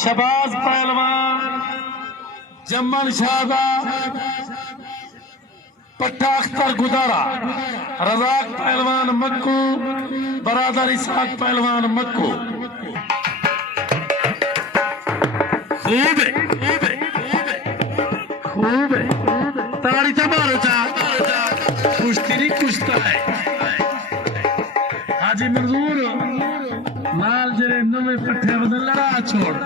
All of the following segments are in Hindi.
शबाज पहलवान जमन शाहदा पट्टा अख्तर गुदारा रजाक पहलवान मक्कू बरादर इसहाक पहलवान मक्कू खूब खूब ताड़ी तबारो चा कुश्ती नहीं कुश्ता है हाजी मंजूर लाल जरे नवे पट्टे बदल लड़ा छोड़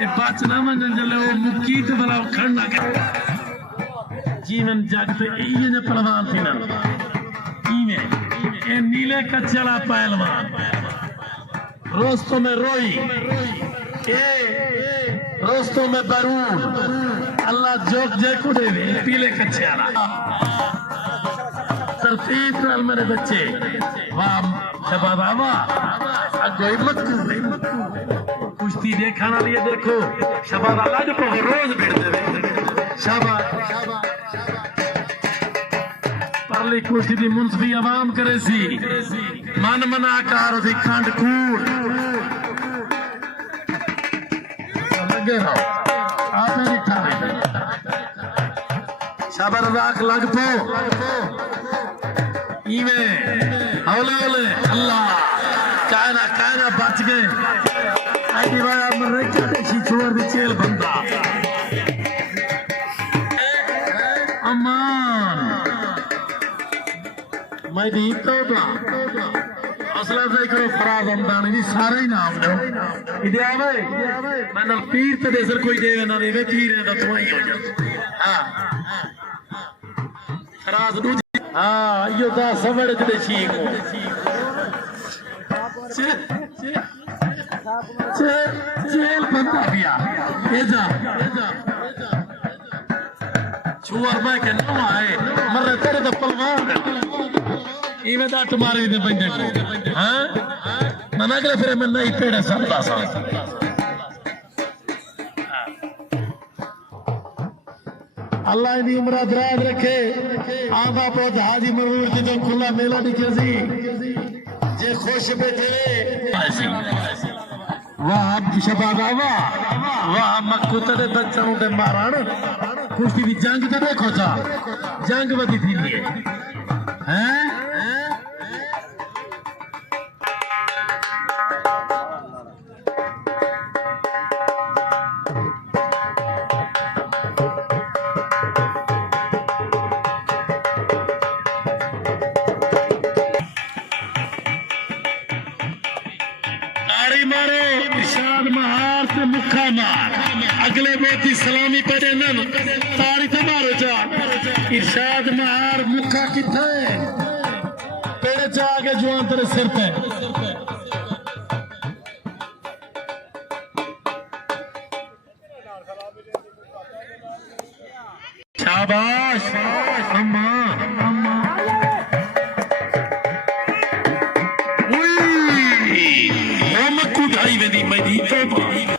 ये बात ना मन जले वो मुकीत बला खड़ना के जीवन जागते ये ने पहलवान थी ना इमे ये नीले कचड़ा पहलवान रोस्तों में रोई रोस्तों में बरूद अल्लाह जोक जे को देवे पीले कचड़ा तरतीब नाल मेरे बच्चे वाह शबाब वाह अगोई मक्कू कुश्ती देखा ना लिए देखो शबाब अल्लाह जो रोज बैठ देवे शाबाश परली कुश्ती दी मुंसफी आवाम करे सी मन मनाकार सी खंड कूड़ लगे रहो आप मेरी ठाने शाबाश राख लग पो इवे हौले हौले अल्लाह कायना बच गए आई दीवार मर रही छोड़ दी चेल बंदा अमान मैं दी तौबा असला से करो फराज हमदानी जी सारे ही नाम दो इधर आवे मैंने पीर ते देसर कोई देवे ना देवे पीर है तो तुम ही हो जा हाँ फराज दूजी हाँ यो दा सवड़ जदे चीको चेल बंदा पिया ये जा छुआर मैं के ना आए मर तेरे तो पलवान इवे दा तुम्हारे दे बंदे को हां मना के फिर मैं नहीं पेड़ा सबदा सा अल्लाह इनकी उम्र दराज रखे आंदा पौध हाजी मरूर की जो खुला मेला दिखे सी जे खुश बैठे वाह शबाब वाह मक्कू तेरे बच्चों के मारण कुश्ती की जंग तो देखो चा जंग वधी थी हैं मारो इरशाद महार से मुखा मार अगले बेटी सलामी पड़े नन तारी मारो जा इरशाद महार मुखा किथे पेड़े जाके जुआन तेरे सिर पे शाबाश अम्मा